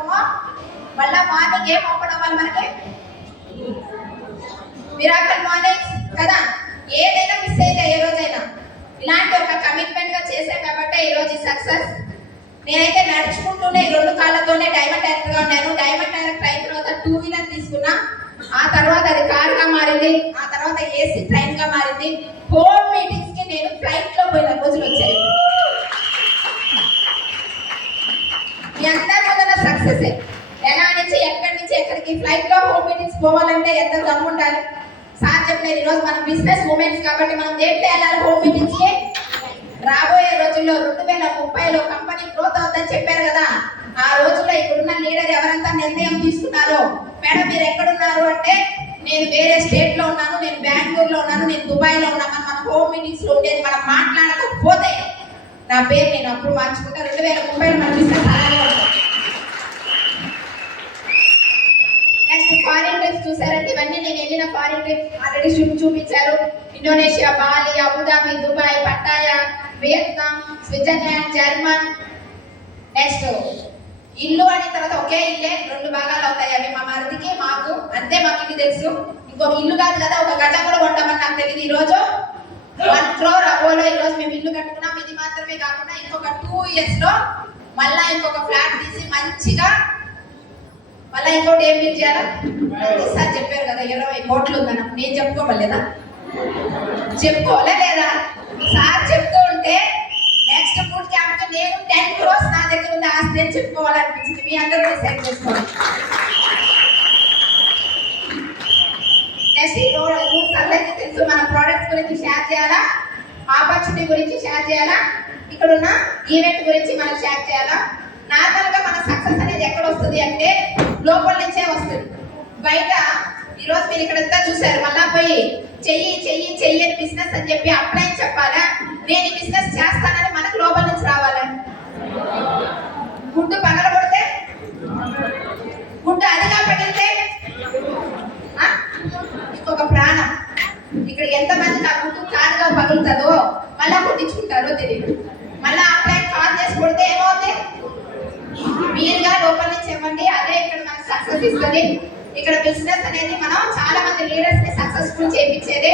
అనుకోమో మళ్ళా మార్నింగ్ ఏం ఓపెన్ అవ్వాలి మనకి మిరాకల్ మార్నింగ్ కదా. ఏదైనా మిస్ అయితే ఏ రోజైనా ఇలాంటి ఒక కమిట్మెంట్ గా చేసా కాబట్టి ఈ రోజు సక్సెస్. నేనైతే నడుచుకుంటూనే 2 కాళ్ళతోనే డైమండ్ డైరెక్టర్ గా ఉన్నాను. డైమండ్ డైరెక్టర్ అయిన తర్వాత 2 వీలర్ తీసుకున్నా. ఆ తర్వాత అది కార్ గా మారింది. ఆ తర్వాత ఏసీ ట్రైన్ గా మారింది. హోమ్ మీటింగ్స్ కి నేను ఫ్లైట్ లో పోయిన రోజులు వచ్చాయి. ఎంత మొదల సక్సెస్ ఎలా నుంచి ఎక్కడి నుంచి ఎక్కడికి ఫ్లైట్ లో హోమ్ మీటింగ్స్ పోవాలంటే ఎంత దమ్ము ఉండాలి. సార్ చెప్పలేదు ఈరోజు మనం బిజినెస్ ఉమెన్స్ కాబట్టి మనం దేంట్లో వెళ్ళాలి హోమ్ మీటింగ్స్ కి. రాబోయే రోజుల్లో 2030లో కంపెనీ గ్రోత్ అవుతుందని చెప్పారు కదా. ఆ రోజుల్లో ఇక్కడున్న లీడర్ ఎవరంతా నిర్ణయం తీసుకున్నారో మేడం మీరు ఎక్కడున్నారు అంటే నేను వేరే స్టేట్ లో ఉన్నాను, నేను బెంగళూరులో ఉన్నాను, నేను దుబాయ్ లో ఉన్నాను. మన హోమ్ మీటింగ్స్ లో ఉండేది మనం మాట్లాడకపోతే నా పేరు నేను అప్పుడు మార్చుకుంటా. 2030లో మన బిజినెస్ అలాగే ఉంటుంది. నెక్స్ట్ ఫారిన్ ట్రిప్స్ చూసారంటే ఇవన్నీ నేను వెళ్ళిన ఫారిన్ ట్రిప్స్ ఆల్రెడీ చూపించారు. Indonesia, Bali, Abu Dhabi, Dubai, Pattaya, Vietnam, Switzerland, German. Next ఇల్లు అనే తర్వాత ఒకే ఇల్లే 2 భాగాలు అవుతాయి. అవి మా మరిదికి మాకు అంతే, మాకు ఇది తెలుసు. ఇంకొక ఇల్లు కాదు కదా, ఒక గజం కూడా కొంటామని నాకు తెలియదు. ఈ రోజు 1 crore అపోలో ఈ రోజు మేము ఇల్లు కట్టుకున్నాం. ఇది మాత్రమే కాకుండా ఇంకొక 2 years లో మళ్ళా ఇంకొక ఫ్లాట్ తీసి మంచిగా మళ్ళీ ఇంకోటి ఏం బిల్ చేయాలా సార్ చెప్పారు కదా 20 కోట్లు ఉందని. నేను చెప్పుకోవలేదా? చెప్పుకోలే లేదా? సార్ చెప్తూ ఉంటే నెక్స్ట్ ఫుడ్ క్యాంప్ నేను 10 crores నా దగ్గర ఉంది ఆస్తి అని చెప్పుకోవాలనిపించింది. మీ అందరూ డిసైడ్ చేసుకోండి. నెక్స్ట్ ఈ రూల్స్ అందరికీ తెలుసు. మన ప్రోడక్ట్స్ గురించి షేర్ చేయాలా, ఆపర్చునిటీ గురించి షేర్ చేయాలా, ఇక్కడ ఉన్న ఈవెంట్ గురించి మనం షేర్ చేయాలా. నార్మల్ గా మన సక్సెస్ అనేది ఎక్కడ వస్తుంది అంటే లోపల నుంచే వస్తుంది. బయట ఈరోజు మీరు ఇక్కడంతా చూసారు, మళ్ళా పోయి చెయ్యి చెయ్యి చెయ్యి అని బిజినెస్ అని చెప్పి అప్లై చెప్పాలా, నేను ఈ బిజినెస్ చేస్తానని మనకు లోపల నుంచి రావాలా. గుడ్డు పగల కొడితే గుడ్డు అదిగా పగిలితే ఇంకొక ప్రాణం. ఇక్కడ ఎంతమందికి ఆ గుడ్డు కాదుగా పగులుతుందో మళ్ళా కొట్టించుకుంటారో తెలియదు. మళ్ళా అప్లై కాల్ చేసి కొడితే ఏమవుతుంది? మీరుగా లోపల నుంచి ఇవ్వండి. అదే ఇక్కడ మనకు సక్సెస్ ఇస్తుంది. ఇక్కడ బిజినెస్ అనేది మనం చాలా మంది లీడర్స్ ని సక్సెస్ఫుల్ చేయించేదే.